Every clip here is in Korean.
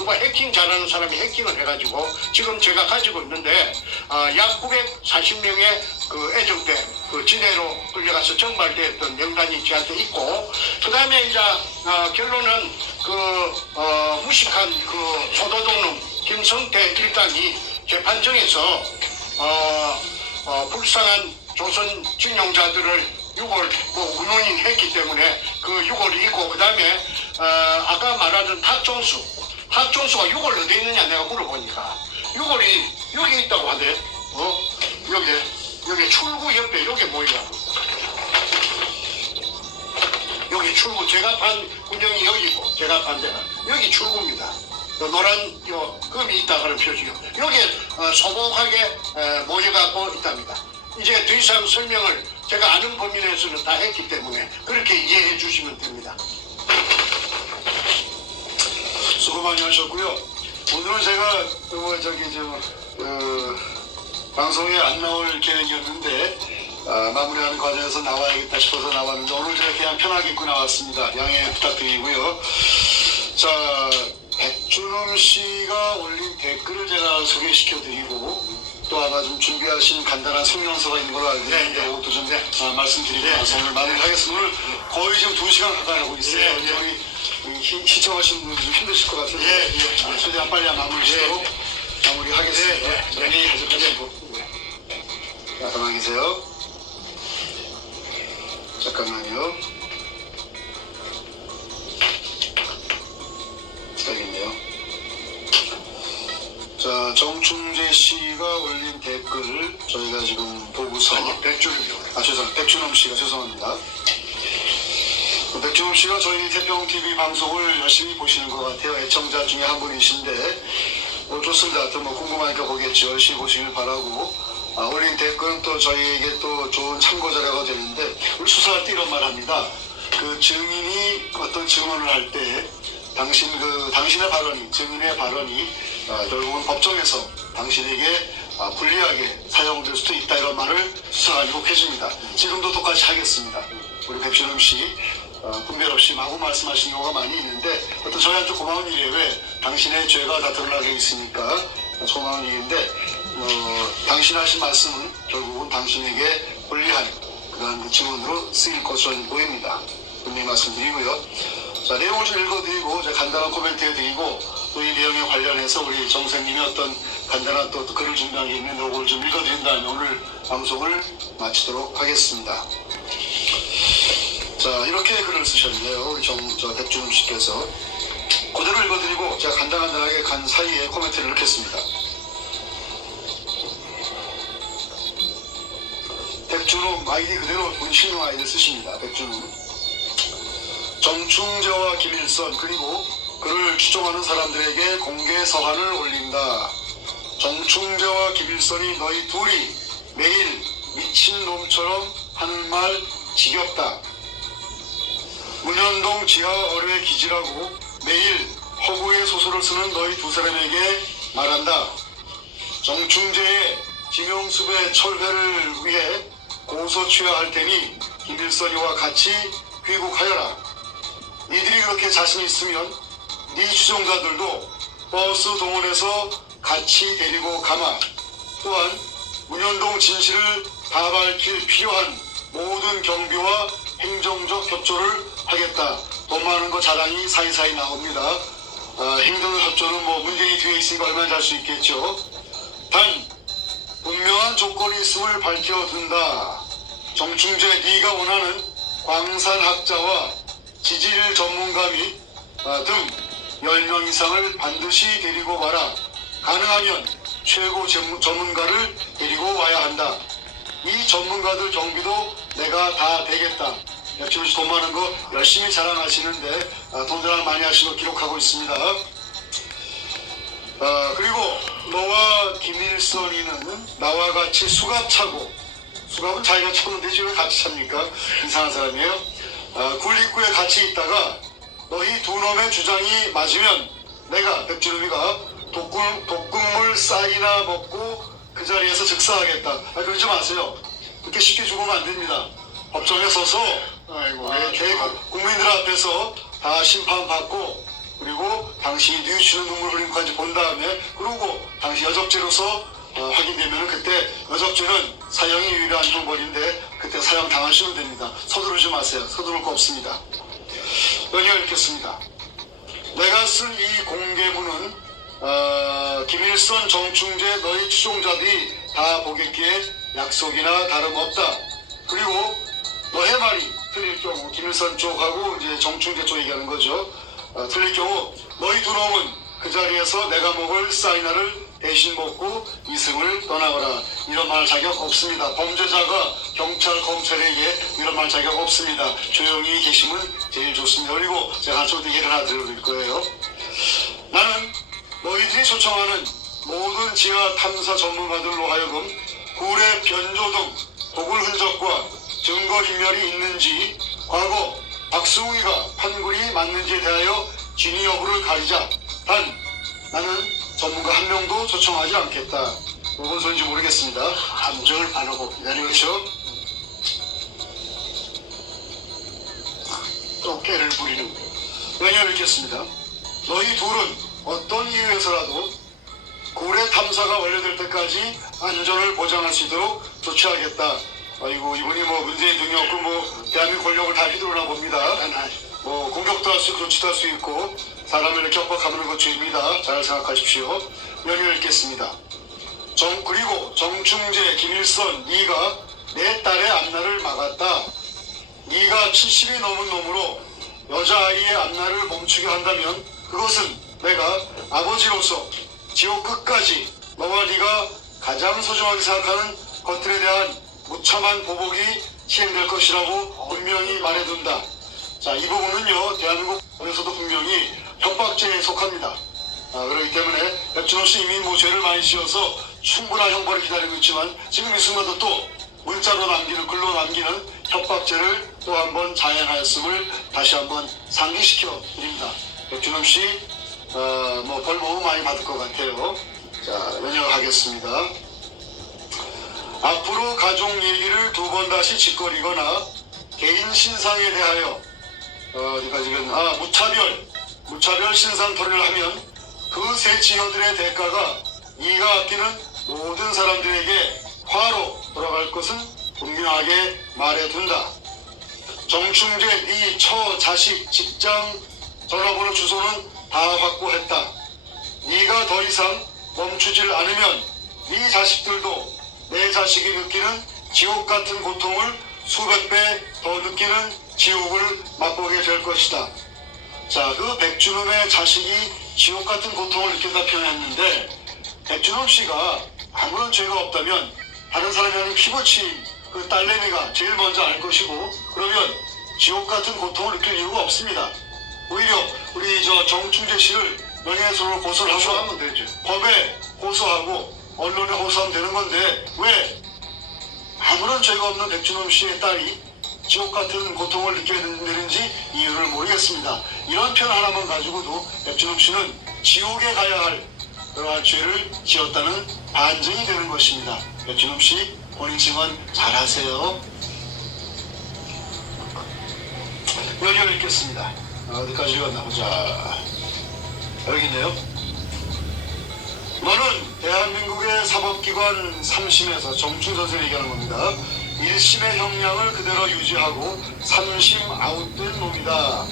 누가 해킹 잘하는 사람이 해킹을 해가지고 지금 제가 가지고 있는데 약 940명의 그 애정대 그 지대로 끌려가서 정발되었던 명단이 저한테 있고, 그 다음에 이제 결론은 그 무식한 그 소도독놈 김성태 일당이 재판정에서 불쌍한 조선 징용자들을 6월 운운인 했기 때문에 그 6월이 있고, 그 다음에 아까 말하던 학종수가 6월 어디 있느냐 내가 물어보니까 6월이 여기 있다고 하대. 여기 출구 옆에 여기 모이라고. 여기 출구, 제가 판 군영이 여기고 제가 판 데는 여기 출구입니다. 노란 금이 있다 하는 표시요. 여기에 소복하게 모여가고 있답니다. 이제 더 이상 설명을 제가 아는 범위 내에서는 다 했기 때문에 그렇게 이해해 주시면 됩니다. 수고 많이 하셨고요. 오늘은 제가 방송에 안 나올 계획이었는데 마무리하는 과정에서 나와야겠다 싶어서 나왔는데 오늘 제가 그냥 편하게 입고 나왔습니다. 양해 부탁드리고요. 자, 백준엄 씨가 올린 댓글을 제가 소개시켜드리고 또 아마 좀 준비하신 간단한 성명서가 있는 걸로 알고 있는데 그것도 좀 말씀드리고 나서 오늘 마무리하겠습니다. 오늘 거의 지금 2시간 가까이 하고 있어요. 우리 시청하시는 분들 좀 힘드실 것 같아서 최대한 빨리 마무리 짓도록 마무리하겠습니다. 정리 하시고 가만히 계세요. 잠깐만요. 기다리네요. 자, 정충재 씨가 올린 댓글 저희가 지금 보고서 죄송합니다. 백준엄 씨가 죄송합니다. 백준엄 씨가 저희 태평TV 방송을 열심히 보시는 것 같아요. 애청자 중에 한 분이신데 좋습니다. 또 궁금하니까 보겠죠. 열심히 보시길 바라고 올린 댓글은 또 저희에게 또 좋은 참고 자료가 되는데 우리 수사할 때 이런 말 합니다. 그 증인이 어떤 증언을 할 때 당신의 발언이, 증인의 발언이 결국은 법정에서 당신에게 불리하게 사용될 수도 있다 이런 말을 수사관이 꼭 해줍니다. 지금도 똑같이 하겠습니다. 우리 백준엄 씨 분별 없이 마구 말씀하시는 경우가 많이 있는데 어떤 저희한테 고마운 일이에요. 왜? 당신의 죄가 다 드러나게 있으니까 고마운 일인데 당신 하신 말씀은 결국은 당신에게 불리한 그런 그 증언으로 쓰일 것으로 보입니다. 분명히 말씀드리고요. 자, 내용을 좀 읽어드리고 제가 간단한 코멘트 해드리고 또 이 내용에 관련해서 우리 정 선생님이 어떤 간단한 또 글을 준비한 게 있는 그걸 좀 읽어드린 다음에 오늘 방송을 마치도록 하겠습니다. 자, 이렇게 글을 쓰셨네요. 우리 백준엄 씨께서 그대로 읽어드리고 제가 간단하게 간 사이에 코멘트를 넣겠습니다. 백준엄 아이디 그대로 본 실명 아이디 쓰십니다. 백준엄. 정충재와 김일선 그리고 그를 추종하는 사람들에게 공개 서한을 올린다. 정충재와 김일선이 너희 둘이 매일 미친놈처럼 하는 말 지겹다. 문현동 지하 어뢰 기지라고 매일 허구의 소설을 쓰는 너희 두 사람에게 말한다. 정충재의 김용수의 철회를 위해 고소 취하할 테니 김일선이와 같이 귀국하여라. 니들이 그렇게 자신 있으면 네 추종자들도 버스 동원해서 같이 데리고 가마. 또한 문현동 진실을 다 밝힐 필요한 모든 경비와 행정적 협조를 하겠다. 돈 많은 거 자랑이 사이사이 나옵니다. 행정적 협조는 문재인이 뒤에 있으니까 얼마나 잘 수 있겠죠. 단 분명한 조건이 있음을 밝혀둔다. 정충재 네가 원하는 광산학자와 지질 전문가 및 등 10명 이상을 반드시 데리고 와라. 가능하면 최고 전문가를 데리고 와야 한다. 이 전문가들 경비도 내가 다 대겠다. 백준엄 씨 돈 많은 거 열심히 자랑하시는데 돈 자랑 많이 하시고 기록하고 있습니다. 그리고 너와 김일선이는 나와 같이 수갑 차고, 수갑은 자기가 차면 되지 왜 같이 찹니까? 이상한 사람이에요. 굴입구에 같이 있다가 너희 두 놈의 주장이 맞으면 내가 백준엄이가 독극물 쌀이나 먹고 그 자리에서 즉사하겠다. 그러지 마세요. 그렇게 쉽게 죽으면 안 됩니다. 법정에 서서 국민들 앞에서 다 심판받고 그리고 당신이 뉘우치는 눈물 흘린 것까지 본 다음에 그리고 당시 여적죄로서 확인되면 그때 여적죄는 사형이 유일한 형벌인데 그때 사형 당하시면 됩니다. 서두르지 마세요. 서두를 거 없습니다. 연이어 읽겠습니다. 내가 쓴 이 공개문은 김일성, 정충재 너희 추종자들이 다 보겠기에 약속이나 다름없다. 그리고 너의 말이 틀릴 경우 김일성 쪽하고 이제 정충재 쪽 얘기하는 거죠. 틀릴 경우 너희 두 놈은 그 자리에서 내가 먹을 사이나를 대신 먹고 이승을 떠나거라. 이런 말 자격 없습니다. 범죄자가 경찰, 검찰에게 이런 말 자격 없습니다. 조용히 계시면 제일 좋습니다. 그리고 제가 한쪽부터 얘기를 하나 드릴 거예요. 나는 너희들이 초청하는 모든 지하 탐사 전문가들로 하여금 굴의 변조 등 도굴 흔적과 증거인멸이 있는지 과거 박수웅이가 판굴이 맞는지에 대하여 진위 여부를 가리자. 단 나는 전문가 한 명도 초청하지 않겠다. 무슨 소리인지 모르겠습니다. 감정을 바르고 기다리겠죠. 또 깨를 부리는 연이어 읽겠습니다. 너희 둘은 어떤 이유에서라도 굴의 탐사가 완료될 때까지 안전을 보장할 수 있도록 조치하겠다. 아이고 이분이 뭐 문재인 등이었고 뭐 대한민국 권력을 다 휘두르나 봅니다. 뭐 공격도 할 수 있고 조치도 할 수 있고 사람을 이렇게 협박하는 것 죄입니다. 잘 생각하십시오. 연이어 읽겠습니다. 그리고 정충재, 김일성, 네가 내 딸의 앞날을 막았다. 네가 70이 넘은 놈으로 여자아이의 앞날을 멈추게 한다면 그것은 내가 아버지로서 지옥 끝까지 너와 네가 가장 소중하게 생각하는 것들에 대한 무참한 보복이 시행될 것이라고 분명히 말해둔다. 자, 이 부분은요 대한민국 법에서도 분명히 협박죄에 속합니다. 그렇기 때문에 백준호 씨 이미 뭐 죄를 많이 지어서 충분한 형벌을 기다리고 있지만 지금 이 순간도 또 문자로 남기는 글로 남기는 협박죄를 또 한번 자행하였음을 다시 한번 상기시켜 드립니다. 백준호 씨 뭐 벌 너무 많이 받을 것 같아요. 자, 연역하겠습니다. 앞으로 가족 얘기를 두 번 다시 짓거리거나 개인 신상에 대하여 어디까지는 무차별 신상 토론을 하면 그 세 지효들의 대가가 네가 아끼는 모든 사람들에게 화로 돌아갈 것은 분명하게 말해둔다. 정충재 네 처, 자식, 직장, 전화번호, 주소는 다 확보했다. 네가 더 이상 멈추질 않으면 네 자식들도 내 자식이 느끼는 지옥 같은 고통을 수백 배 더 느끼는 지옥을 맛보게 될 것이다. 자, 그 백준음의 자식이 지옥 같은 고통을 느낀다 표현했는데 백준음 씨가 아무런 죄가 없다면 다른 사람이 하는 피부치 그 딸내미가 제일 먼저 알 것이고 그러면 지옥 같은 고통을 느낄 이유가 없습니다. 오히려 우리 정충재 씨를 명예훼손으로 고소를 하고 되죠. 법에 고소하고 언론에 호소하면 되는 건데 왜 아무런 죄가 없는 백준음 씨의 딸이 지옥 같은 고통을 느끼게 되는지 이유를 모르겠습니다. 이런 표현 하나만 가지고도 백준음 씨는 지옥에 가야 할 그러한 죄를 지었다는 반증이 되는 것입니다. 백준음 씨 본인 증언 잘하세요. 여기 읽겠습니다. 어디까지 읽었나 보자. 여기 있네요. 너는 대한민국의 사법기관 3심에서 정충 선생이 얘기하는 겁니다. 1심의 형량을 그대로 유지하고 3심 아웃된 놈이다.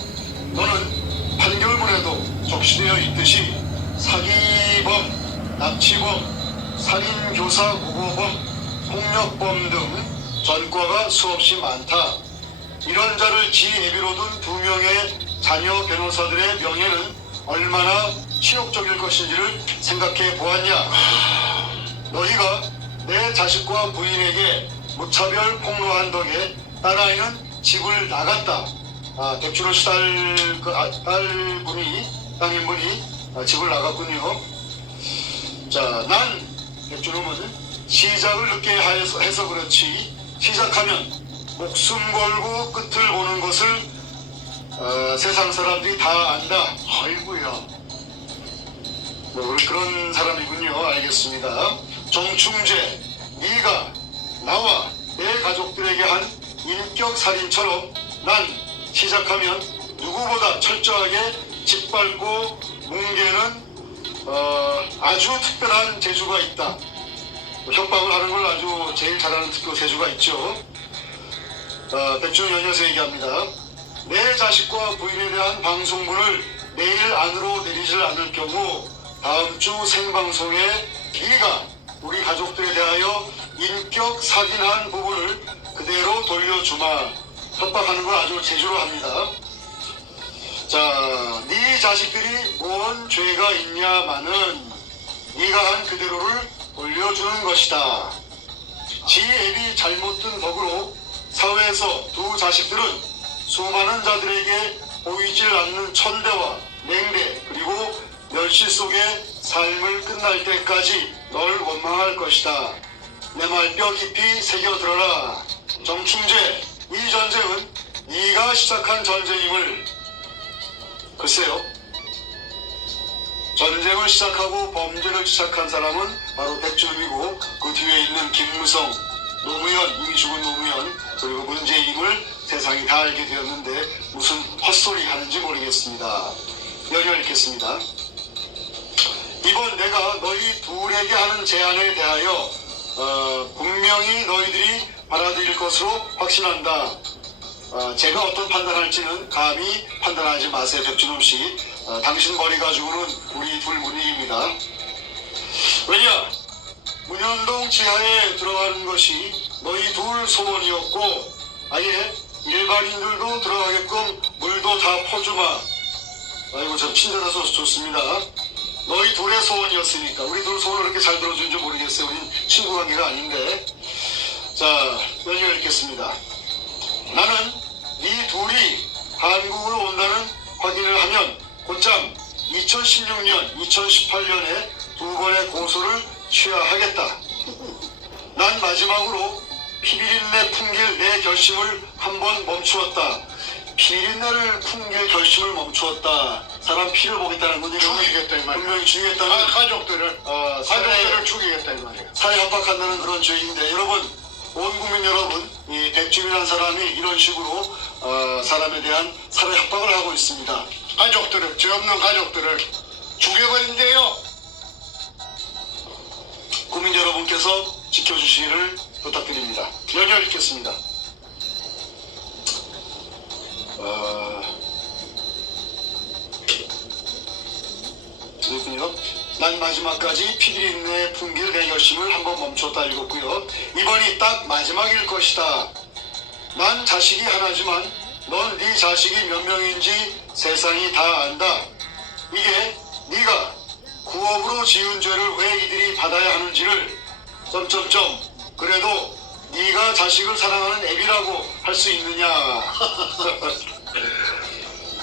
너는 판결문에도 적시되어 있듯이 사기범, 납치범, 살인교사 무고범, 폭력범 등 전과가 수없이 많다. 이런 자를 지혜비로 둔 두 명의 자녀 변호사들의 명예는 얼마나 치욕적일 것인지를 생각해 보았냐. 너희가 내 자식과 부인에게 무차별 폭로한 덕에 딸아이는 집을 나갔다. 백준호 씨 따님분이 집을 나갔군요. 자, 난 백준호는 시작을 늦게 해서 그렇지 시작하면 목숨 걸고 끝을 보는 것을 세상 사람들이 다 안다. 아이고야. 뭐 그런 사람이군요. 알겠습니다. 정충재, 네가 나와 내 가족들에게 한 인격 살인처럼 난 시작하면 누구보다 철저하게 짓밟고 뭉개는 아주 특별한 재주가 있다. 협박을 하는 걸 아주 제일 잘하는 재주가 있죠. 백준호 연이어서 얘기합니다. 내 자식과 부인에 대한 방송문을 내일 안으로 내리질 않을 경우 다음 주 생방송에 네가 우리 가족들에 대하여 인격 사gin한 부분을 그대로 돌려주마. 협박하는 걸 아주 재주로 합니다. 자, 네 자식들이 뭔 죄가 있냐마는 네가 한 그대로를 돌려주는 것이다. 지 앱이 잘못 든 덕으로 사회에서 두 자식들은 수많은 자들에게 보이질 않는 천대와 냉대 그리고 멸시 속에 삶을 끝날 때까지 널 원망할 것이다. 내 말 뼈 깊이 새겨들어라. 정충재, 이 전쟁은 네가 시작한 전쟁임을. 글쎄요, 전쟁을 시작하고 범죄를 시작한 사람은 바로 백준우이고 그 뒤에 있는 김무성, 노무현, 이미 죽은 노무현 그리고 문재인임을 세상이 다 알게 되었는데 무슨 헛소리 하는지 모르겠습니다. 연이어 읽겠습니다. 이번 내가 너희 둘에게 하는 제안에 대하여 분명히 너희들이 받아들일 것으로 확신한다. 제가 어떤 판단할지는 감히 판단하지 마세요. 백준호 씨. 당신 머리 가지고는 우리 둘 못 이깁니다. 왜냐? 문현동 지하에 들어가는 것이 너희 둘 소원이었고 아예 일반인들도 들어가게끔 물도 다 퍼주마. 아이고 참 친절해서 좋습니다. 너희 둘의 소원이었으니까 우리 둘 소원을 그렇게 잘 들어준지 모르겠어요. 우린 친구 관계가 아닌데. 자, 연이어 읽겠습니다. 나는 네 둘이 한국으로 온다는 확인을 하면 곧장 2016년, 2018년에 두 번의 고소를 취하하겠다. 난 마지막으로 피비린내 풍길 내 결심을 한번 멈추었다. 피비린내를 풍길 결심을 멈추었다. 사람 피를 보겠다는 건 죽이겠다 이 말이야. 분명히 죽이겠다는 가족들을 가족들을 죽이겠다 이 말이야. 사회 협박한다는 그런 죄인데 여러분, 온 국민 여러분, 이 백준이라는 사람이 이런 식으로 사람에 대한 사회 협박을 하고 있습니다. 가족들을 죄 없는 가족들을 죽여버린대요. 국민 여러분께서 지켜주시기를 부탁드립니다. 연이어 읽겠습니다. 그렇군요. 난 마지막까지 피비린내 풍길 내 결심을 한번 멈췄다 읽었고요. 이번이 딱 마지막일 것이다. 난 자식이 하나지만 넌 네 자식이 몇 명인지 세상이 다 안다. 이게 네가 구업으로 지은 죄를 왜 이들이 받아야 하는지를 그래도 네가 자식을 사랑하는 애비라고 할 수 있느냐.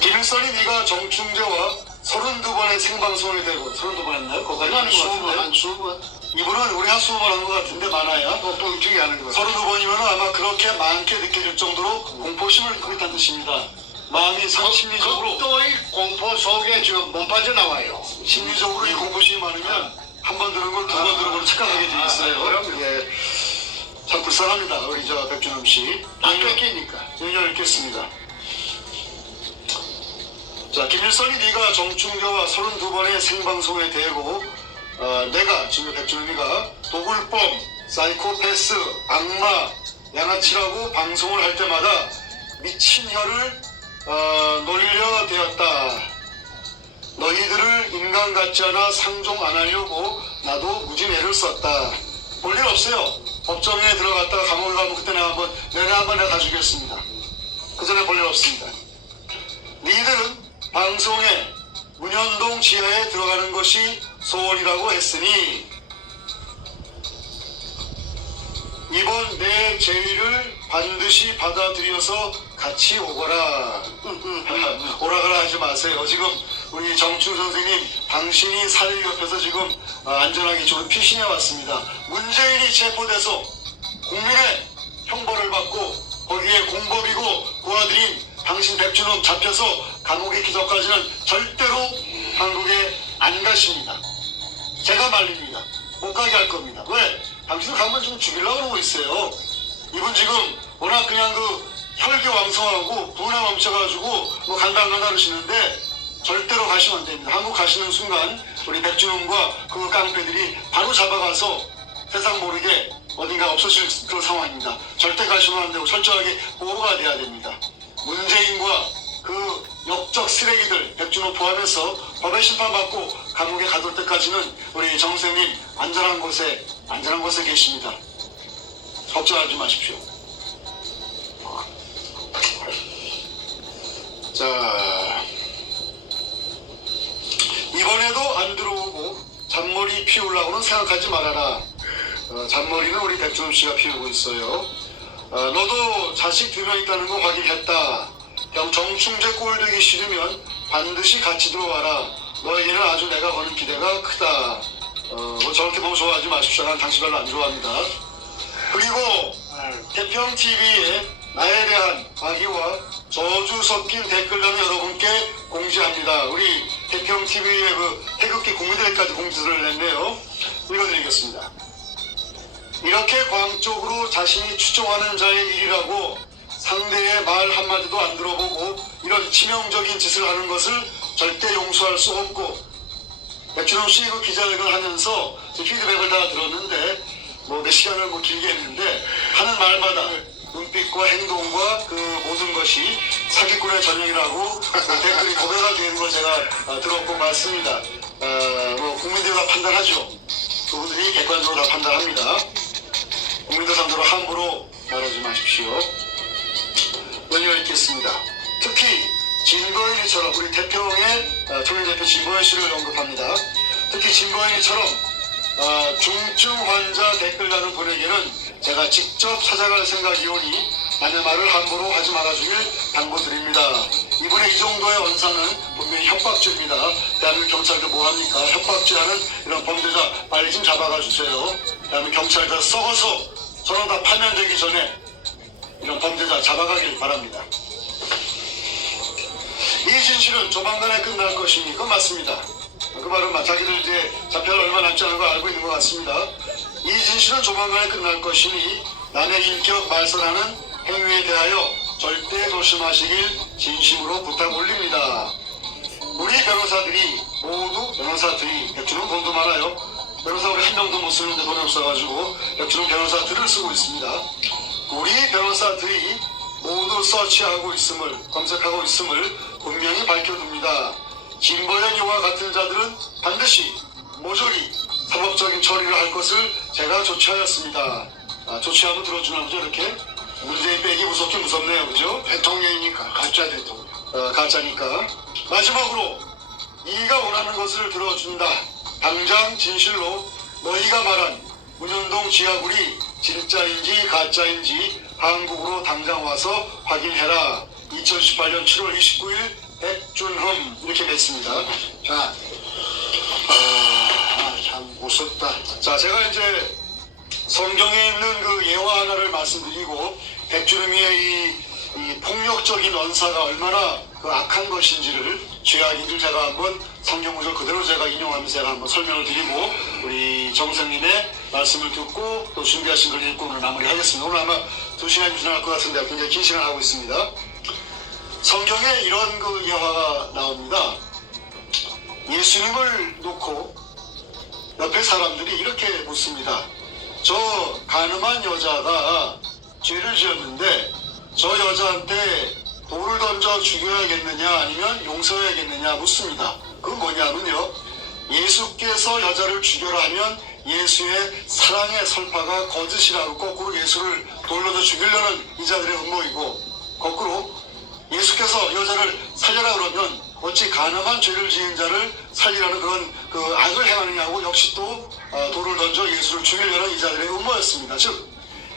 김일성이 네가 정충재와 32번의 생방송을 대고 32번 했나요? 거기까지 하는 것 같은데 한 20번 이분은 우리 한 20번 하는 것 같은데 많아야 또 뻥튀기 하는 거. 32번이면 아마 그렇게 많게 느껴질 정도로 공포심을 갖고 있다는 뜻입니다. 마음이 심리적으로 또이 공포 속에 지금 못 빠져나와요. 심리적으로 이 공포심이 많으면 한 번 들은 걸 두 번 들은 걸로 착각하게 돼 있어요. 그럼요. 예. 참 불쌍합니다. 우리 저 백준호 씨. 안 뺏기니까. 연이어 읽겠습니다. 자, 김일성이 네가 정충재와 32번의 생방송에 대고 내가 지금 백준호가 도굴범, 사이코패스, 악마, 양아치라고 방송을 할 때마다 미친 혀를 놀려대었다. 너희들을 인간 같지 않아 상종 안 하려고 나도 무진 애를 썼다. 볼 일 없어요. 법정에 들어갔다가 감옥에 가면 그때 내가 한번 내가 가주겠습니다. 그 전에 볼 일 없습니다. 니들은 방송에 문현동 지하에 들어가는 것이 소원이라고 했으니 이번 내 제의를 반드시 받아들여서 같이 오거라. 오라가라 하지 마세요. 지금 우리 정충 선생님, 당신이 사회 옆에서 지금 안전하게 좋은 피신해 왔습니다. 문재인이 체포돼서 국민의 형벌을 받고 거기에 공범이고 고아들인 당신 백준호 잡혀서 감옥에 있기 전까지는 절대로 한국에 안 가십니다. 제가 말립니다. 못 가게 할 겁니다. 왜? 당신을 가면 좀 죽이려고 그러고 있어요. 이분 지금 워낙 그냥 혈기왕성하고 분에 넘쳐가지고 간다 안 간다 그러시는데 절대로 가시면 안 됩니다. 한국 가시는 순간 우리 백준홍과 그 깡패들이 바로 잡아가서 세상 모르게 어딘가 없어질 그런 상황입니다. 절대 가시면 안 되고 철저하게 보호가 돼야 됩니다. 문재인과 그 역적 쓰레기들 백준호 포함해서 법의 심판받고 감옥에 가둘 때까지는 우리 정 선생님 안전한 곳에 계십니다. 걱정하지 마십시오. 자, 이번에도 안 들어오고 잔머리 피우려고는 생각하지 말아라. 잔머리는 우리 백준호 씨가 피우고 있어요. 너도 자식 2명 있다는 거 확인했다. 그냥 정충재 꼴되기 싫으면 반드시 같이 들어와라. 너에게는 아주 내가 거는 기대가 크다. 뭐 저렇게 보고 좋아하지 마십시오. 난 당신 별로 안 좋아합니다. 그리고 태평TV에 나에 대한 악의와 저주 섞인 댓글란을 여러분께 공지합니다. 우리 태평TV의 그 태극기 국민들까지 공지를 냈네요. 읽어드리겠습니다. 이렇게 광적으로 자신이 추종하는 자의 일이라고 상대의 말 한마디도 안 들어보고 이런 치명적인 짓을 하는 것을 절대 용서할 수 없고, 백준홍 씨 그 기자회견을 하면서 피드백을 다 들었는데 뭐 몇 시간을 뭐 길게 했는데 하는 말마다 눈빛과 행동과 그 모든 것이 사기꾼의 전형이라고 댓글이 고배가 되는 걸 제가 들었고 맞습니다. 뭐 국민들이 다 판단하죠. 그분들이 객관적으로 다 판단합니다. 국민들 상대로 함부로 말하지 마십시오. 연이어 있겠습니다. 특히 진보인이처럼 우리 대표의 총리대표 진보인 씨를 언급합니다. 특히 진보인이처럼 중증 환자 댓글란을 보내기에는 제가 직접 찾아갈 생각이오니 남의 말을 함부로 하지 말아주길 당부드립니다. 이번에 이 정도의 언사는 분명히 협박죄입니다. 대한민국 경찰들 뭐합니까? 협박죄하는 이런 범죄자 빨리 좀 잡아가 주세요. 대한민국 경찰들 썩어서 저런 다 파면되기 전에 이런 범죄자 잡아가길 바랍니다. 이 진실은 조만간에 끝날 것이니 그건 맞습니다. 그 말은 자기들 이제 잡혀갈 얼마 남지 않은 걸 알고 있는 것 같습니다. 이 진실은 조만간에 끝날 것이니 남의 인격 말살하는 행위에 대하여 절대 조심하시길 진심으로 부탁 올립니다. 우리 변호사들이 모두 백준홍 돈도 많아요. 변호사 우리 한 명도 못 쓰는데 돈이 없어가지고 백준홍 변호사들을 쓰고 있습니다. 우리 변호사들이 모두 서치하고 있음을, 검색하고 있음을 분명히 밝혀둡니다. 진보연이와 같은 자들은 반드시 모조리 사법적인 처리를 할 것을 제가 조치하였습니다. 조치하고 들어주나 보죠. 이렇게 문재인 빼기 무섭긴 무섭네요. 그죠? 대통령이니까 가짜 대통령. 가짜니까. 마지막으로 네가 원하는 것을 들어준다. 당장 진실로 너희가 말한 문현동 지하굴이 진짜인지 가짜인지 한국으로 당장 와서 확인해라. 2018년 7월 29일 백준흠 이렇게 냈습니다. 자, 참 무섭다. 자, 제가 이제 성경에 있는 그 예화 하나를 말씀드리고 백준흠의 이 폭력적인 언사가 얼마나 그 악한 것인지를 죄악인지를 제가 한번 성경 구절 그대로 제가 인용하면서 제가 한번 설명을 드리고 우리 정성님의 말씀을 듣고 또 준비하신 걸 읽고 오늘 마무리하겠습니다. 오늘 아마 2시간이 지날 것 같은데 굉장히 긴 시간 하고 있습니다. 성경에 이런 그 예화가 나옵니다. 예수님을 놓고 옆에 사람들이 이렇게 묻습니다. 저 가늠한 여자가 죄를 지었는데 저 여자한테 돌을 던져 죽여야겠느냐 아니면 용서해야겠느냐 묻습니다. 그건 뭐냐면요, 예수께서 여자를 죽여라 하면 예수의 사랑의 설파가 거짓이라고 거꾸로 예수를 돌려서 죽이려는 이자들의 음모이고, 거꾸로 예수께서 여자를 살려라 그러면 어찌 가늠한 죄를 지은 자를 살리라는 그런 그 악을 행하느냐고 역시 또 돌을 던져 예수를 죽이려는 이자들의 음모였습니다. 즉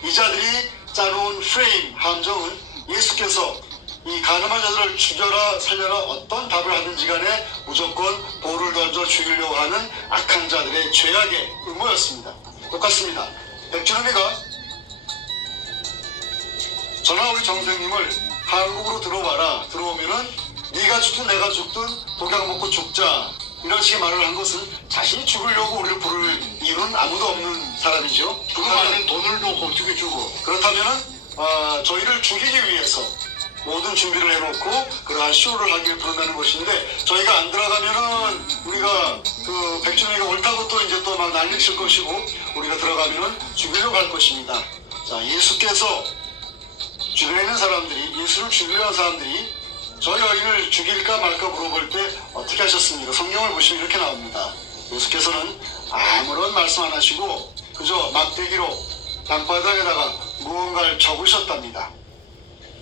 이자들이 짜놓은 프레임, 함정은 예수께서 이 가늠한 자들을 죽여라 살려라 어떤 답을 하든지 간에 무조건 돌을 던져 죽이려고 하는 악한 자들의 죄악의 음모였습니다. 똑같습니다. 백준흠이가 저나 우리 정생님을 한국으로 들어와라, 들어오면은 네가 죽든 내가 죽든 독약 먹고 죽자, 이런 식의 말을 한 것은 자신이 죽으려고 우리를 부를 이유는 아무도 없는 사람이죠. 그 많은 돈을 놓고 어떻게 주고. 그렇다면은 저희를 죽이기 위해서 모든 준비를 해놓고 그러한 쇼를 하기를 부른다는 것인데, 저희가 안 들어가면은 우리가 그 백준이가 옳다고 또 이제 또 막 난리칠 것이고, 우리가 들어가면은 죽이려고 할 것입니다. 자, 예수께서 주변에 있는 사람들이, 예수를 죽이려는 한 사람들이 저 여인을 죽일까 말까 물어볼 때 어떻게 하셨습니까? 성경을 보시면 이렇게 나옵니다. 예수께서는 아무런 말씀 안 하시고 그저 막대기로 땅바닥에다가 무언가를 적으셨답니다.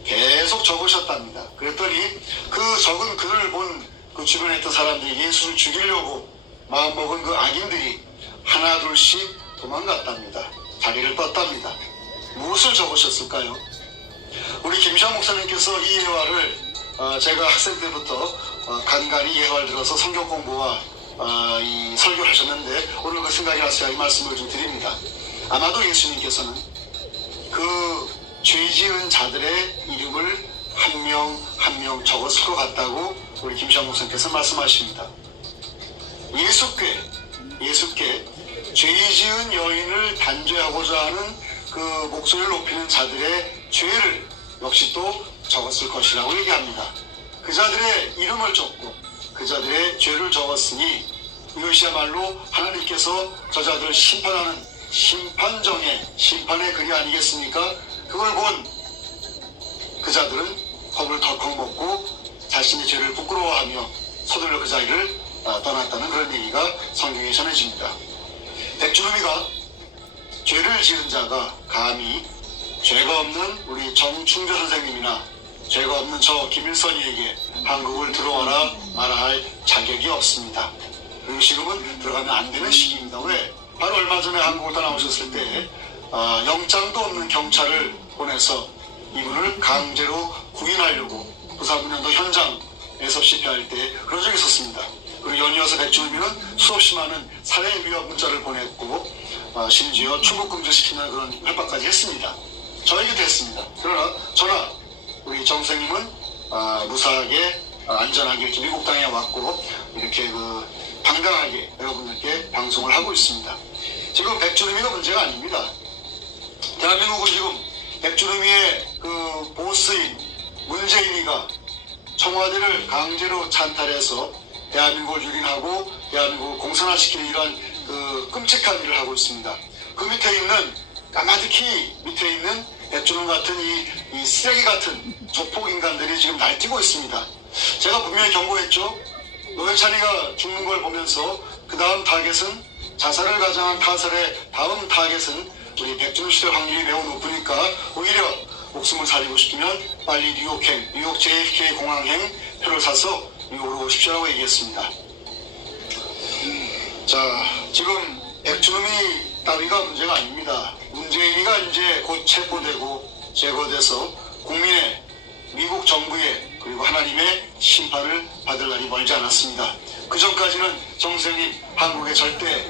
계속 적으셨답니다. 그랬더니 그 적은 글을 본 그 주변에 있던 사람들이 예수를 죽이려고 마음먹은 그 악인들이 하나 둘씩 도망갔답니다. 자리를 떴답니다. 무엇을 적으셨을까요? 우리 김시환 목사님께서 이 예화를 제가 학생 때부터 간간히 예화를 들어서 성경 공부와 이 설교를 하셨는데, 오늘 그 생각이 나서 제가 이 말씀을 좀 드립니다. 아마도 예수님께서는 그 죄 지은 자들의 이름을 한 명 한 명 적었을 것 같다고 우리 김시환 목사님께서 말씀하십니다. 예수께 죄 지은 여인을 단죄하고자 하는 그 목소리를 높이는 자들의 죄를 역시 또 적었을 것이라고 얘기합니다. 그 자들의 이름을 적고 그 자들의 죄를 적었으니 이것이야말로 하나님께서 저 자들을 심판하는 심판의 글이 아니겠습니까? 그걸 본 그 자들은 겁을 덜컥 먹고 자신의 죄를 부끄러워하며 서둘러 그 자리를 떠났다는 그런 얘기가 성경에 전해집니다. 백주름이가 죄를 지은 자가 감히 죄가 없는 우리 정충조 선생님이나 죄가 없는 저 김일선이에게 한국을 들어와라 말할 자격이 없습니다. 그리고 지금은 들어가면 안 되는 시기입니다. 왜? 바로 얼마 전에 한국을 떠나오셨을 때 영장도 없는 경찰을 보내서 이분을 강제로 구인하려고 부사군연도 현장에서 집회할 때 그런 적이 있었습니다. 그리고 연이어서 백주름이는 수없이 많은 살해 위협 문자를 보냈고 심지어 출국 금지시키는 그런 협박까지 했습니다. 저에게도 했습니다. 그러나 저나 우리 정 선생님은 무사하게 안전하게 이렇게 미국 땅에 왔고 이렇게 그 당당하게 여러분들께 방송을 하고 있습니다. 지금 백주름이가 문제가 아닙니다. 대한민국은 지금 백주름이의 그 보스인 문재인이가 청와대를 강제로 찬탈해서 대한민국을 유린하고 대한민국을 공산화시키는 이러한 그 끔찍한 일을 하고 있습니다. 그 밑에 있는 까마득히 밑에 있는 백주름 같은 이 쓰레기 같은 조폭 인간들이 지금 날뛰고 있습니다. 제가 분명히 경고했죠. 노회찬이가 죽는 걸 보면서 그 다음 타겟은 자살을 가장한 타살의 다음 타겟은 우리 백주름 씨될 확률이 매우 높으니까 오히려 목숨을 살리고 싶으면 빨리 뉴욕 JFK 공항행 표를 사서 미국으로 오십시오라고 얘기했습니다. 자, 지금 백주름이 따위가 문제가 아닙니다. 문재인이가 이제 곧 체포되고 제거돼서 국민의 미국 정부의 그리고 하나님의 심판을 받을 날이 멀지 않았습니다. 그 전까지는 정 선생님 한국에 절대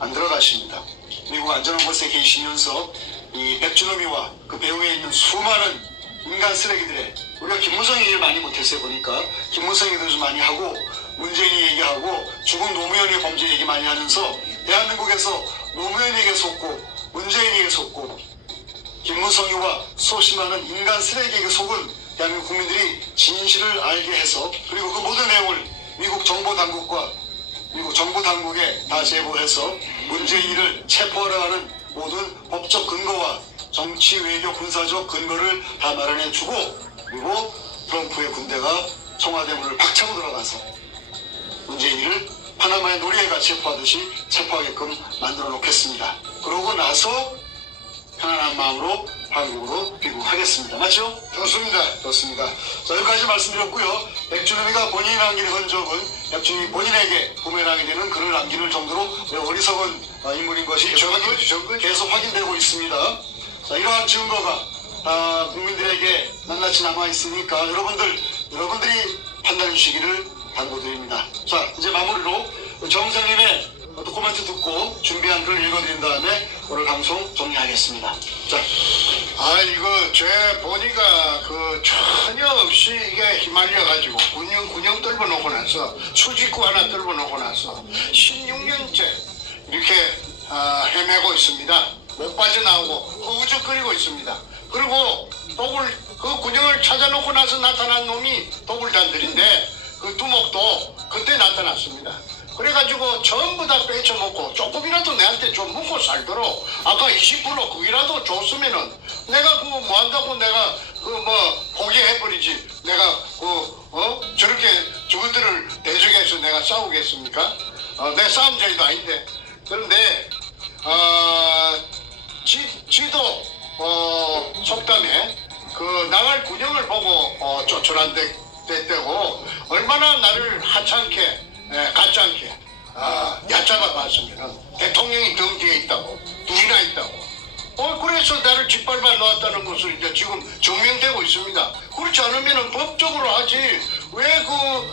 안 들어가십니다. 미국 안전한 곳에 계시면서 이 백주름이와 그 배후에 있는 수많은 인간 쓰레기들의, 우리가 김무성 얘기를 많이 못했어요. 보니까 김무성 얘기도 좀 많이 하고 문재인이 얘기하고 죽은 노무현의 범죄 얘기 많이 하면서 대한민국에서 노무현에게 속고 문재인에게 속고 김무성이와 수없이 많은 인간 쓰레기에게 속은 대한민국 국민들이 진실을 알게 해서, 그리고 그 모든 내용을 미국 정보 당국과 미국 정부 당국에 다 제보해서 문재인을 체포하려 하는 모든 법적 근거와 정치, 외교, 군사적 근거를 다 마련해주고, 그리고 트럼프의 군대가 청와대 문을 박차고 들어가서 문재인을 파나마의 노리해가 체포하듯이 체포하게끔 만들어 놓겠습니다. 그러고 나서 편안한 마음으로 한국으로 귀국하겠습니다. 맞죠? 좋습니다. 자, 여기까지 말씀드렸고요. 백주름이가 본인이 남긴 흔적은 백주름이 본인에게 부메랑이 되는 글을 남기는 정도로 어리석은 인물인 것이 계속 확인되고 있습니다. 자, 이러한 증거가 국민들에게 낱낱이 남아있으니까 여러분들이 판단해 주시기를 당부드립니다. 자, 이제 마무리로 정 선생님의 코멘트 듣고 준비한 글을 읽어드린 다음에 오늘 방송 정리하겠습니다. 자, 이거 제 보니까 그 전혀 없이 이게 휘말려가지고 군용 떨궈 놓고 나서 수직구 하나 떨궈 놓고 나서 16년째 이렇게 헤매고 있습니다. 못 빠져나오고 허우적거리고 있습니다. 그리고 똥을 그 군형을 찾아놓고 나서 나타난 놈이 도굴단들인데 그 두목도 그때 나타났습니다. 그래가지고 전부 다 빼쳐먹고 조금이라도 내한테 좀 묻고 살도록 아까 20% 그기라도 줬으면은 내가 그거 뭐 한다고 내가 그 뭐 포기해버리지. 내가 저렇게 저것들을 대적해서 내가 싸우겠습니까? 내 싸움자리도 아닌데. 그런데 지도 속담에 그 나갈 군형을 보고 쫓아난 때고 얼마나 나를 하찮게 가짜않게 얕잡아 봤으면 대통령이 등 뒤에 있다고 둘이나 있다고 그래서 나를 짓밟아 놓았다는 것을 이제 지금 증명되고 있습니다. 그렇지 않으면 법적으로 하지 왜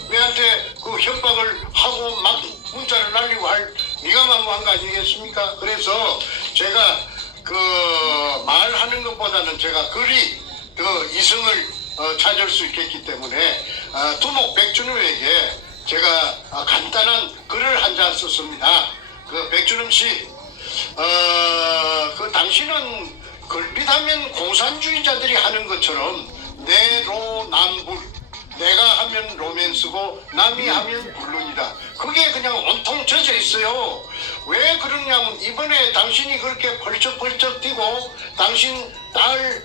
내한테 그 협박을 하고 막 문자를 날리고 할 네가 만무한 거 아니겠습니까? 그래서 제가 그 말하는 것보다는 제가 글이 더 이성을 찾을 수 있겠기 때문에 두목 백준우에게 제가 간단한 글을 한 자 썼습니다. 그 백준음 씨, 그 당신은 걸핏하면 공산주의자들이 하는 것처럼 내로남불, 내가 하면 로맨스고 남이 하면 불륜이다. 그게 그냥 온통 젖어 있어요. 왜 그러냐면 이번에 당신이 그렇게 펄쩍펄쩍 뛰고 당신 딸,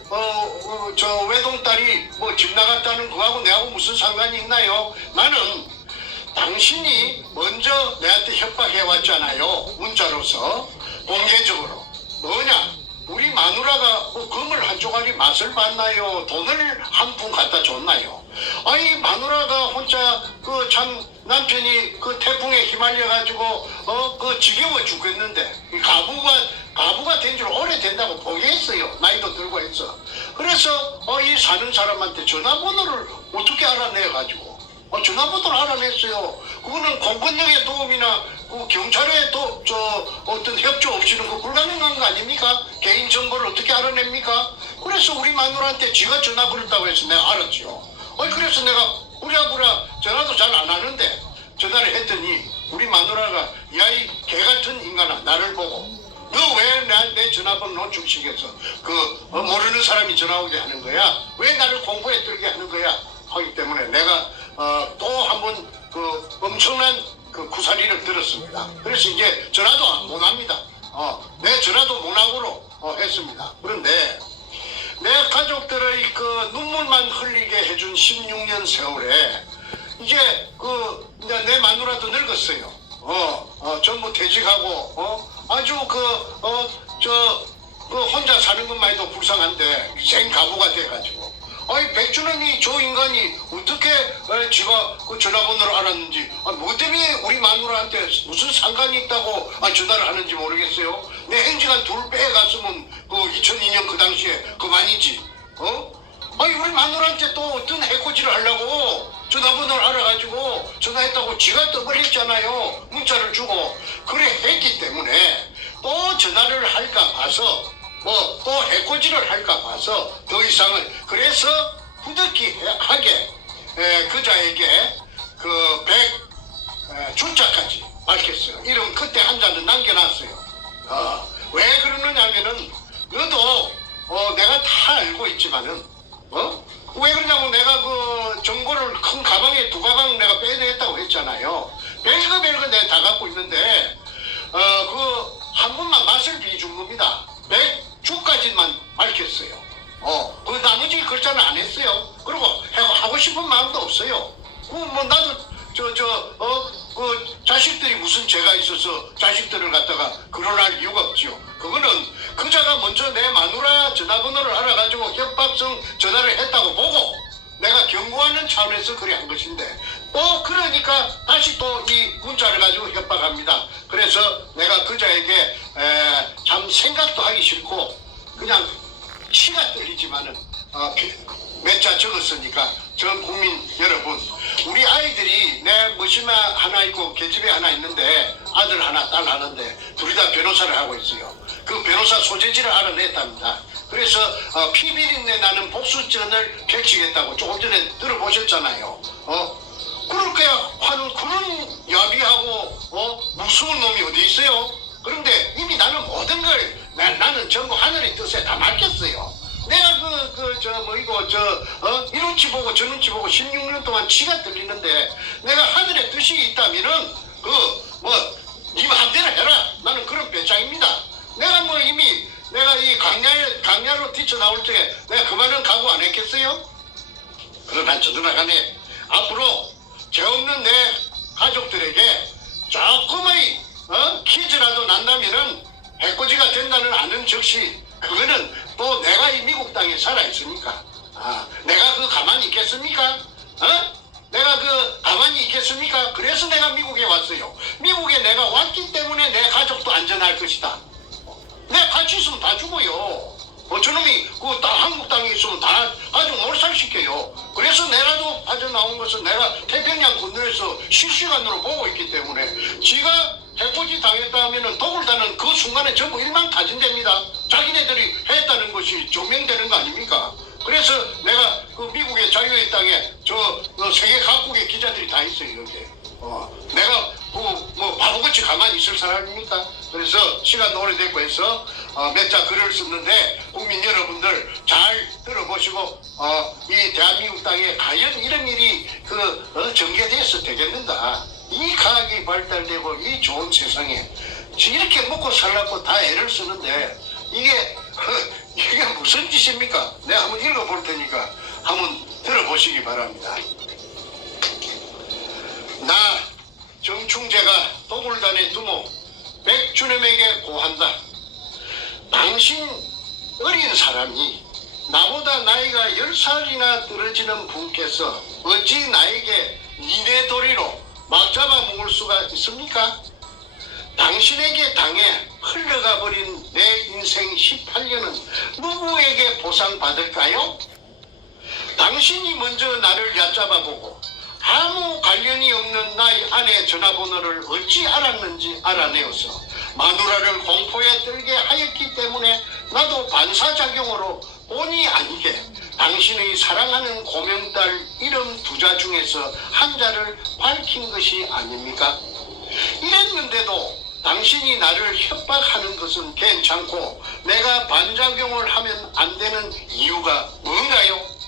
저 외동딸이 뭐 집 나갔다는 그거하고 내하고 무슨 상관이 있나요? 나는 당신이 먼저 내한테 협박해 왔잖아요. 문자로서 공개적으로. 뭐냐? 우리 마누라가 금을 한 조각이 맛을 봤나요? 돈을 한 푼 갖다 줬나요? 아니 마누라가 혼자 그 참 남편이 그 태풍에 휘말려 가지고 그 지겨워 죽겠는데 가부가 된 줄 오래된다고 포기했어요. 나이도 들고 했어. 그래서 이 사는 사람한테 전화번호를 어떻게 알아내 가지고 전화번호를 알아냈어요. 그거는 공권력의 도움이나 그 경찰의 어떤 협조 없이는 그 불가능한 거 아닙니까? 개인 정보를 어떻게 알아냅니까? 그래서 우리 마누라한테 지가 전화 걸었다고 해서 내가 알았죠. 그래서 내가 부랴부랴 전화도 잘 안 하는데 전화를 했더니 우리 마누라가 야 이 개같은 인간아 나를 보고 너 왜 내 전화번호 노출시켜서 모르는 사람이 전화 오게 하는 거야? 왜 나를 공포에 들게 하는 거야? 하기 때문에 내가 또 한 번 그 엄청난 그 구사리를 들었습니다. 그래서 이제 전화도 못 합니다. 내 전화도 못하고로 했습니다. 그런데 내 가족들의 그 눈물만 흘리게 해준 16년 세월에 이제 내 마누라도 늙었어요. 전부 퇴직하고 아주 혼자 사는 것만 해도 불쌍한데 생가부가 돼가지고 백준원이 저 인간이 어떻게 지가 그 전화번호를 알았는지 뭐 때문에 우리 마누라한테 무슨 상관이 있다고 전화를 하는지 모르겠어요. 내 행지가 둘 빼갔으면 2002년 그 당시에 그만이지. 우리 마누라한테 또 어떤 해코지를 하려고 전화번호를 알아가지고 전화했다고 지가 떠벌렸잖아요. 문자를 주고 그래 했기 때문에 또 전화를 할까 봐서 또 해코지를 할까 봐서 더 이상은 그래서 후덕히하게 그자에게 그 100주자까지 밝혔어요. 이름 그때 한 잔을 남겨놨어요. 왜 그러느냐면은 너도 내가 다 알고 있지만은 왜 그러냐면 내가 그 정보를 큰 가방에 2가방 내가 빼내겠다고 했잖아요. 별거 내가 다 갖고 있는데 한 번만 맛을 비준 겁니다. 100주까지만 밝혔어요. 그 나머지 글자는 안 했어요. 그리고 하고 싶은 마음도 없어요. 나도 그 자식들이 무슨 죄가 있어서 자식들을 갖다가 그러할 이유가 없지요. 그거는 그자가 먼저 내 마누라 전화번호를 알아가지고 협박성 전화를 했다고 보고 내가 경고하는 차원에서 그래 한 것인데 그러니까 다시 또 이 문자를 가지고 협박합니다. 그래서 내가 그자에게 참 생각도 하기 싫고 그냥 치가 떨리지만은 몇 자 적었으니까 전 국민 여러분 우리 아이들이 내 머신마 하나 있고 계집애 하나 있는데 아들 하나 딸 하나인데 둘이 다 변호사를 하고 있어요. 그 변호사 소재지를 알아냈답니다. 그래서 피비린내 나는 복수전을 펼치겠다고 조금 전에 들어보셨잖아요. 그렇게 하는 그런 야비하고 무서운 놈이 어디 있어요? 그런데 이미 나는 모든 걸 나는 전부 하늘의 뜻에 다 맡겼어요. 내가 이 눈치 보고 저 눈치 보고 16년 동안 치가 들리는데 내가 하늘의 뜻이 있다면은 네 마음대로 해라. 나는 그런 배짱입니다. 내가 이미 내가 이 강야로 뛰쳐나올 적에 내가 그만은 각오 안 했겠어요? 그러나 저러나 간에 앞으로 죄 없는 내 가족들에게 조금의 퀴즈라도 난다면은 해코지가 된다는 아는 즉시 그거는 또 내가 이 미국 땅에 살아있으니까 내가 가만히 있겠습니까? 내가 가만히 있겠습니까? 그래서 내가 미국에 왔어요. 미국에 내가 왔기 때문에 내 가족도 안전할 것이다. 내가 같이 있으면 다 죽어요. 저놈이 한국 땅에 있으면 다 가족 몰살시켜요. 그래서 내가도 빠져나온 것은 내가 태평양 건너에서 실시간으로 보고 있기 때문에 지가 해코지 당했다 하면은 독을다는 그 순간에 전부 일망타진됩니다. 자기네들이 했다는 것이 증명되는 거 아닙니까? 그래서 내가 미국의 자유의 땅에 세계 각국의 기자들이 다 있어요, 여기에. 내가 바보같이 가만히 있을 사람입니까? 그래서 시간도 오래됐고 해서 몇 자 글을 썼는데 국민 여러분들 잘 들어보시고 이 대한민국 땅에 과연 이런 일이 전개돼서 되겠는가? 이 과학이 발달되고 이 좋은 세상에 이렇게 먹고 살라고 다 애를 쓰는데 이게 무슨 짓입니까? 내가 한번 읽어볼 테니까 한번 들어보시기 바랍니다. 나 정충재가 도굴단의 두목 백주님에게 고한다. 당신 어린 사람이 나보다 나이가 10살이나 떨어지는 분께서 어찌 나에게 니네 도리로 막 잡아먹을 수가 있습니까? 당신에게 당해 흘러가 버린 내 인생 18년은 누구에게 보상받을까요? 당신이 먼저 나를 얕잡아보고 아무 관련이 없는 나의 아내 전화번호를 어찌 알았는지 알아내어서 마누라를 공포에 떨게 하였기 때문에 나도 반사작용으로 본의 아니게 당신의 사랑하는 고명딸 이름 2자 중에서 한 자를 밝힌 것이 아닙니까? 이랬는데도 당신이 나를 협박하는 것은 괜찮고 내가 반작용을 하면 안 되는 이유가 뭔가요?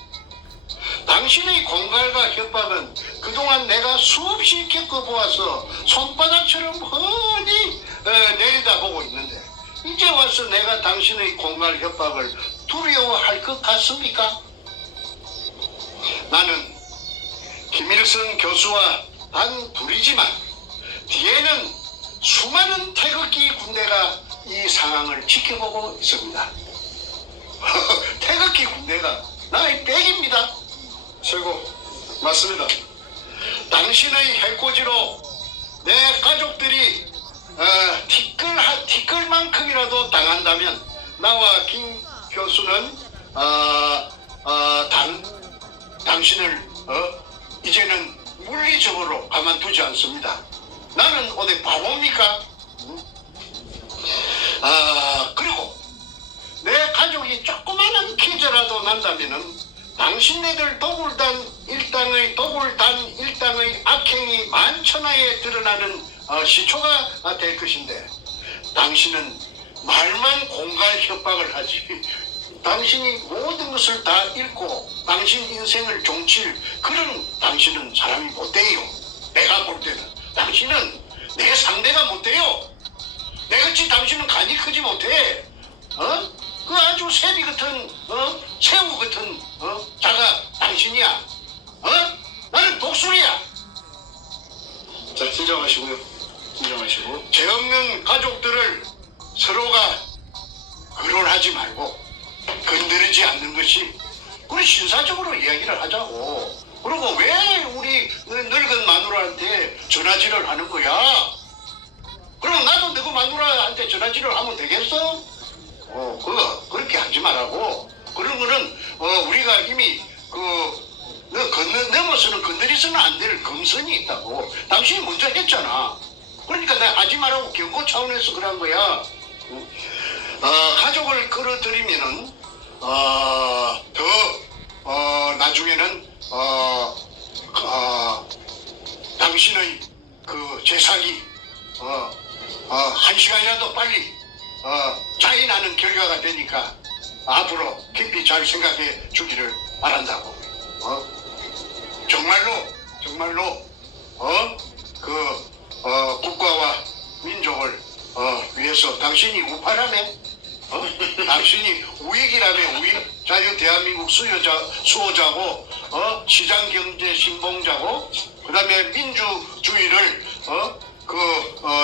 당신의 공갈과 협박은 그동안 내가 수없이 겪어보아서 손바닥처럼 훤히 내려다보고 있는데 이제 와서 내가 당신의 공갈 협박을 두려워할 것 같습니까? 나는 김일성 교수와 단 둘이지만 뒤에는 수많은 태극기 군대가 이 상황을 지켜보고 있습니다. 태극기 군대가 나의 백입니다. 최고 맞습니다. 당신의 해코지로 내 가족들이 티끌만큼이라도 당한다면 나와 김 교수는 당신을 이제는 물리적으로 가만두지 않습니다. 나는 어디 바보입니까? 그리고 내 가족이 조그마한 퀴즈라도 난다면은 당신네들 도굴단 일당의 악행이 만천하에 드러나는 시초가 될 것인데 당신은 말만 공갈 협박을 하지 당신이 모든 것을 다 잃고 당신 인생을 종칠 그런 당신은 사람이 못 돼요. 내가 볼 때는 당신은 내 상대가 못 돼요. 내같이 당신은 간이 크지 못해. 그 아주 새비 같은 새우 같은 자가 당신이야. 나는 독수리야. 자, 진정하시고요. 진정하시고. 죄 없는 가족들을 서로가 거론하지 말고 건드리지 않는 것이 우리 신사적으로 이야기를 하자고. 그리고 왜 우리 늙은 마누라한테 전화질을 하는 거야? 그럼 나도 너그 마누라한테 전화질을 하면 되겠어? 그렇게 하지 말라고. 그런 거는 우리가 이미 넘어서는 건드리서는 안 될 금선이 있다고. 당신이 먼저 했잖아. 그러니까 내가 하지 말라고 경고 차원에서 그런 거야. 가족을 끌어들이면은 나중에는 당신의 그 재산이 1시간이라도 빨리 자인하는 결과가 되니까 앞으로 깊이 잘 생각해 주기를 바란다고. 정말로 국가와 민족을 위해서 당신이 우파라며? 당신이 우익이라며? 우익? 자유 대한민국 수호자고 시장경제 신봉자고 그다음에 민주주의를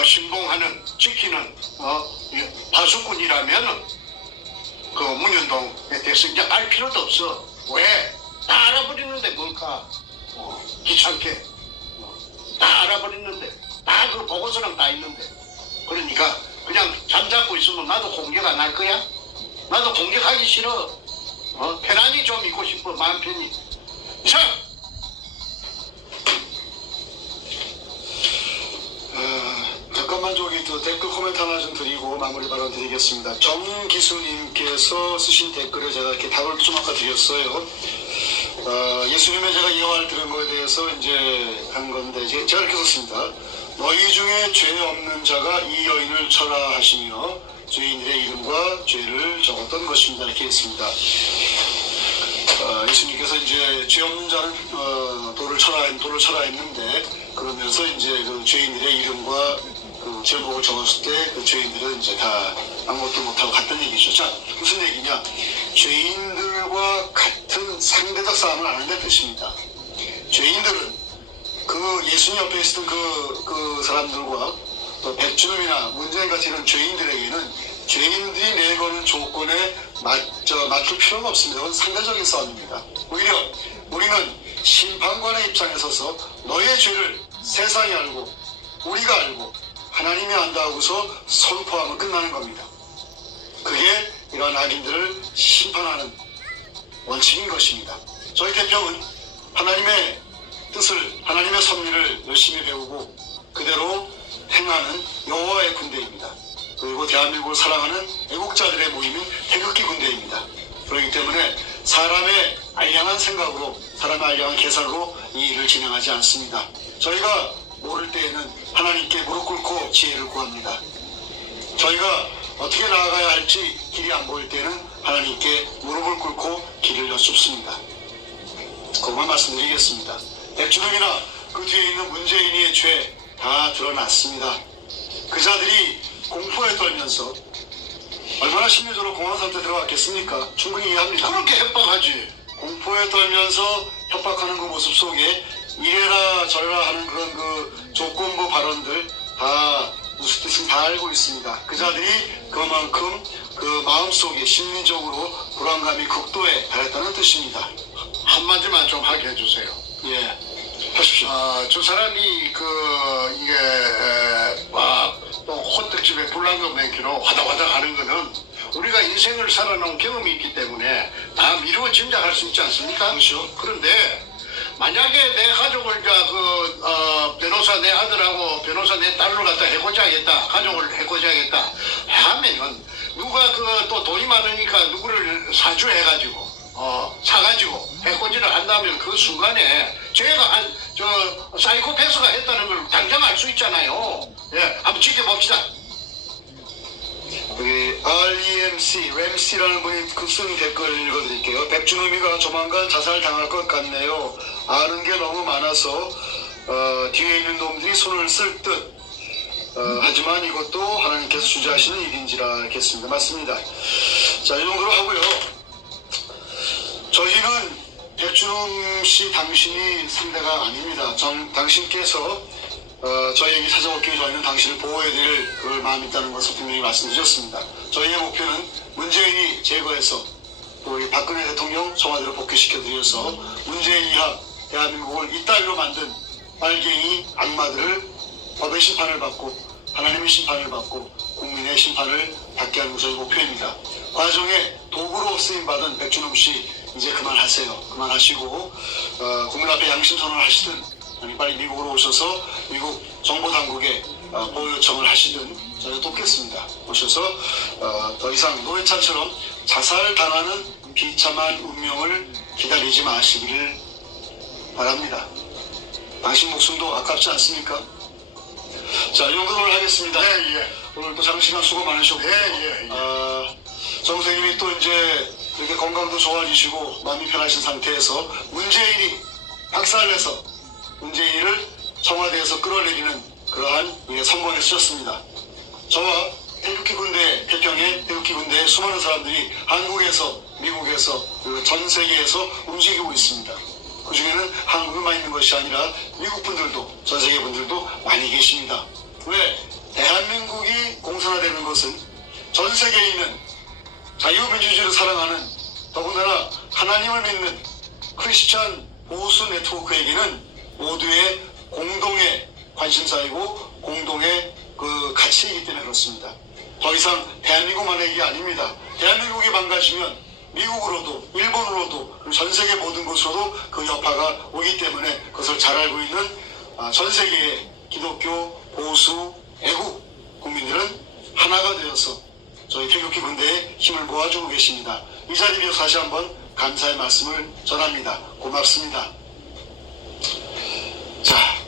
신봉하는 지키는 파수꾼이라면 그 문현동에 대해서 이제 알 필요도 없어. 왜? 다 알아버리는데 뭘까? 귀찮게 다 알아버리는데 다 그 보고서랑 다 있는데 그러니까 그냥 잠자고 있으면 나도 공격 안 할 거야? 나도 공격하기 싫어. 편안히 좀 있고 싶어. 마음 편히. 이상. 잠깐만 저기 또 댓글 코멘트 하나 좀 드리고 마무리 발언 드리겠습니다. 정기수님께서 쓰신 댓글에 제가 이렇게 답을 좀 아까 드렸어요. 예수님의 제가 이 말 들은 거에 대해서 이제 한 건데 제가 이렇게 썼습니다. 너희 중에 죄 없는 자가 이 여인을 철하하시며 죄인들의 이름과 죄를 적었던 것입니다. 이렇게 했습니다. 예수님께서 이제 죄 없는 자는 돌을 철하했는데 그러면서 이제 그 죄인들의 이름과 그 제목을 적었을 때 그 죄인들은 이제 다 아무것도 못하고 갔던 얘기죠. 자, 무슨 얘기냐? 죄인들과 같은 상대적 싸움을 안 한다는 뜻입니다. 죄인들은 그 예수님 옆에 있었던 그 사람들과 또 백주놈이나 문재인 같은 이런 죄인들에게는 죄인들이 내거는 조건에 맞출 필요가 없습니다. 그건 상대적인 싸움입니다. 오히려 우리는 심판관의 입장에 서서 너의 죄를 세상이 알고 우리가 알고 하나님이 안다 하고서 선포하면 끝나는 겁니다. 그게 이러한 악인들을 심판하는 원칙인 것입니다. 저희 대평은 하나님의 뜻을 하나님의 섭리를 열심히 배우고 그대로 행하는 여호와의 군대입니다. 그리고 대한민국을 사랑하는 애국자들의 모임인 태극기 군대입니다. 그렇기 때문에 사람의 알량한 생각으로 사람의 알량한 계산으로 이 일을 진행하지 않습니다. 저희가 모를 때에는 하나님께 무릎 꿇고 지혜를 구합니다. 저희가 어떻게 나아가야 할지 길이 안 보일 때는 하나님께 무릎을 꿇고 길을 여쭙습니다. 그것만 말씀드리겠습니다. 백주름이나 그 뒤에 있는 문재인의 죄 다 드러났습니다. 그 자들이 공포에 떨면서 얼마나 심리적으로 공황 상태에 들어갔겠습니까? 충분히 이해합니다. 그렇게 협박하지. 공포에 떨면서 협박하는 그 모습 속에 이래라 저래라 하는 그런 그 조건부 발언들 다 무슨 뜻인지 다 알고 있습니다. 그 자들이 그만큼 그 마음속에 심리적으로 불안감이 극도에 달했다는 뜻입니다. 한마디만 좀 하게 해주세요. 예, 하십시오. 저 사람이 또 호떡집에 불난금 맹키로 화닥화닥 하는 거는 우리가 인생을 살아놓은 경험이 있기 때문에 다 미루어 짐작할 수 있지 않습니까? 그렇죠. 그런데 만약에 내 가족을 변호사 내 아들하고 변호사 내 딸로 갖다 해고자 하겠다, 가족을 해고자 하겠다 하면은 누가 또 돈이 많으니까 누구를 사주해가지고 사가지고 해코지를 한다면 그 순간에 제가 사이코패스가 했다는 걸 당장 알 수 있잖아요. 예, 한번 지켜봅시다. 여기 REMC라는 분이 쓴 댓글 읽어드릴게요. 백준호미가 조만간 자살 당할 것 같네요. 아는 게 너무 많아서 뒤에 있는 놈들이 손을 쓸 듯. 하지만 이것도 하나님께서 주재하시는 일인지라 이렇게 했습니다. 맞습니다. 자, 이 정도로 하고요. 저희는 백준홍 씨 당신이 상대가 아닙니다. 당신께서 저희에게 찾아올 기회 저희는 당신을 보호해드릴 그럴 마음이 있다는 것을 분명히 말씀드렸습니다. 저희의 목표는 문재인이 제거해서 또 우리 박근혜 대통령 청와대로 복귀시켜드려서 문재인 이하 대한민국을 이따위로 만든 빨갱이 악마들을 법의 심판을 받고 하나님의 심판을 받고 국민의 심판을 받게 하는 것이 목표입니다. 과정에 도구로 쓰임받은 백준홍 씨 이제 그만하세요. 그만하시고 국민 앞에 양심 선언을 하시든 아니 빨리 미국으로 오셔서 미국 정보당국에 보호 요청을 하시든 저희가 돕겠습니다. 오셔서 더 이상 노회찬처럼 자살당하는 비참한 운명을 기다리지 마시기를 바랍니다. 당신 목숨도 아깝지 않습니까? 자, 이 정도로 하겠습니다. 예, 예. 오늘 또 장시간 수고 많으셨고 예, 예, 예. 정선생님이 또 이제 이렇게 건강도 좋아지시고 마음이 편하신 상태에서 문재인이 박살내서 문재인을 청와대에서 끌어내리는 그러한 선본을 쓰셨습니다. 저와 태극기 군대, 태평의 태극기 군대의 수많은 사람들이 한국에서, 미국에서, 그리고 전 세계에서 움직이고 있습니다. 그 중에는 한국에만 있는 것이 아니라 미국 분들도, 전 세계 분들도 많이 계십니다. 왜? 대한민국이 공산화되는 것은 전 세계에 있는 자유민주주의를 사랑하는, 더군다나 하나님을 믿는 크리스찬 보수 네트워크에게는 모두의 공동의 관심사이고 공동의 그 가치이기 때문에 그렇습니다. 더 이상 대한민국만의 얘기 아닙니다. 대한민국이 망가지면 미국으로도, 일본으로도, 그리고 전 세계 모든 곳으로도 그 여파가 오기 때문에 그것을 잘 알고 있는 전 세계의 기독교, 보수, 애국 국민들은 하나가 되어서 저희 태극기 군대에 힘을 모아주고 계십니다. 이 자리에 비해서 다시 한번 감사의 말씀을 전합니다. 고맙습니다. 자.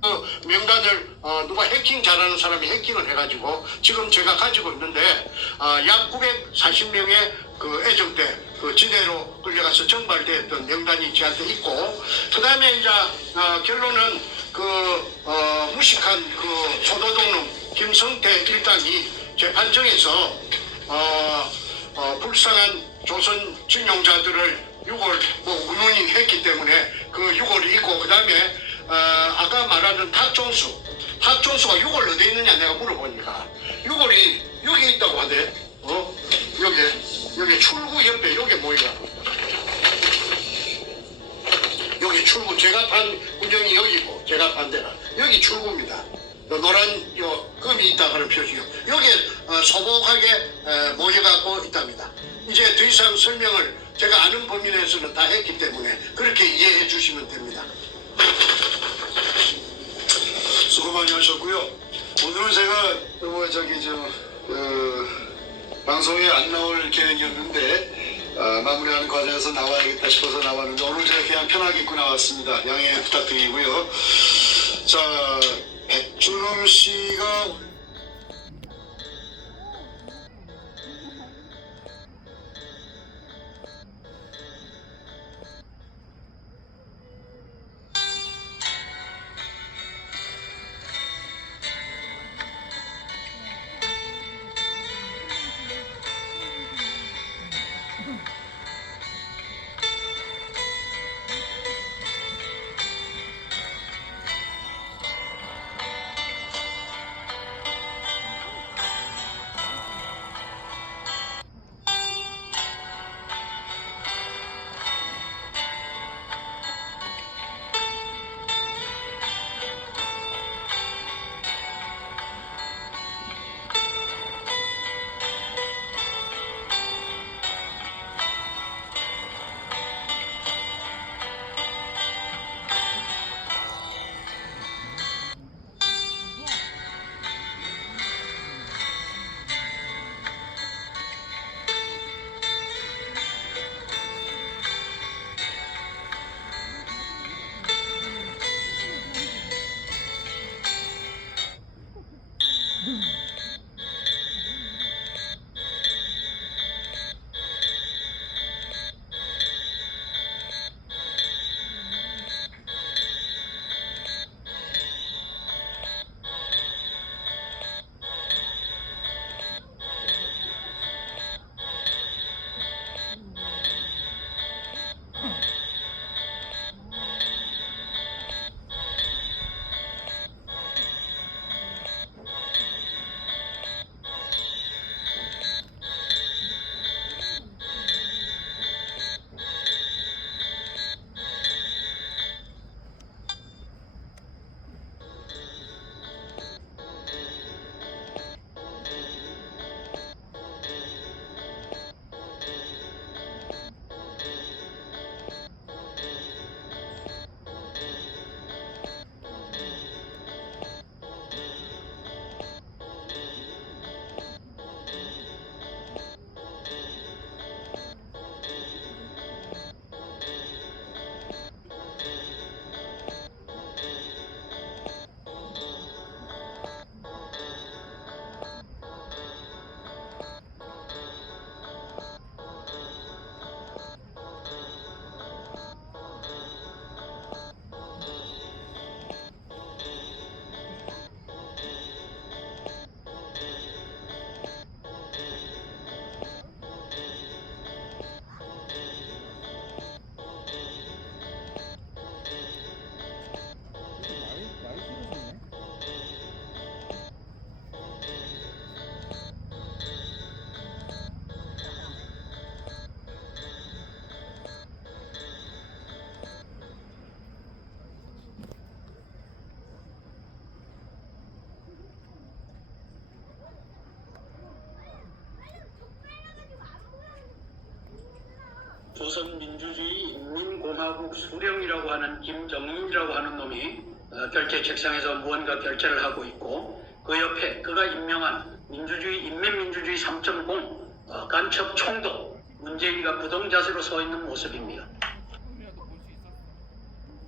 그 명단을 누가 해킹 잘하는 사람이 해킹을 해가지고 지금 제가 가지고 있는데 약 940명의 그 애정대 그 지대로 끌려가서 정발되었던 명단이 저한테 있고, 그 다음에 이제 결론은 그 무식한 그 소도독놈 김성태 일당이 재판정에서 불쌍한 조선 진용자들을 6월 운운이 했기 때문에 그 6월이 있고, 그 다음에 아까 말하는 탁종수가 6월 어디 있느냐 내가 물어보니까 6월이 여기 있다고 하대. 여기 출구 옆에 여기 뭐야? 여기 출구, 제가 판 구정이 여기고 제가 판 데가 여기 출구입니다. 노란 금이 있다 하는 표시요. 여기에 소복하게 모여갖고 있답니다. 이제 더 이상 설명을 제가 아는 범위 내에서는 다 했기 때문에 그렇게 이해해 주시면 됩니다. 수고 많이 하셨고요. 오늘은 제가 방송에 안 나올 계획이었는데 마무리하는 과정에서 나와야겠다 싶어서 나왔는데 오늘 제가 그냥 편하게 입고 나왔습니다. 양해 부탁드리고요. 자, 백준흠 씨가 조선민주주의 인민공화국 수령이라고 하는 김정인이라고 하는 놈이 결제 책상에서 무언가 결제를 하고 있고, 그 옆에 그가 임명한 민주주의 인민민주주의 3.0 간첩 총독 문재인이가 부동자세로 서 있는 모습입니다.